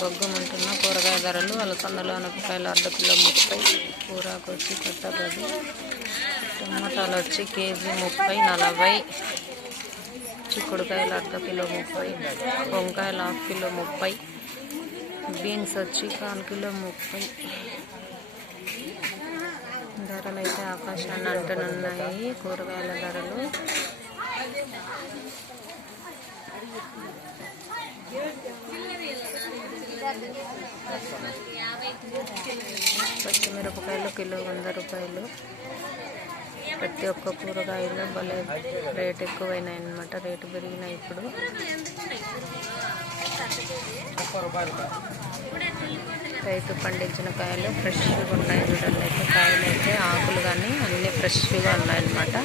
బొగ్గమంటున్న కూరగాయ ధరలు అలసందలు అనపకాయలు అర్ధ కిలో 30, కూరాకు వచ్చి కట్ట 10, టమాటాలు వచ్చి కేజీ 30, 40, చిక్కుడుకాయలు అర్ధ కిలో 30, వంకాయలు హాఫ్ కిలో 30, బీన్స్ వచ్చి 1/4 కిలో 30. ధరలు అయితే ఆకాశాన్ని అంటనున్నాయి కూరగాయల ధరలు. పచ్చిమిరపకాయలు కిలో 100 రూపాయలు. ప్రతి ఒక్క కూరగాయలు భలే రేట్ ఎక్కువైనాయి అన్నమాట, రేటు పెరిగినాయి ఇప్పుడు. రైతు పండించిన కాయలు ఫ్రెష్గా ఉన్నాయి చూడండి. అయితే కాయలు అయితే ఆకులు కానీ అన్నీ ఫ్రెష్గా ఉన్నాయన్నమాట.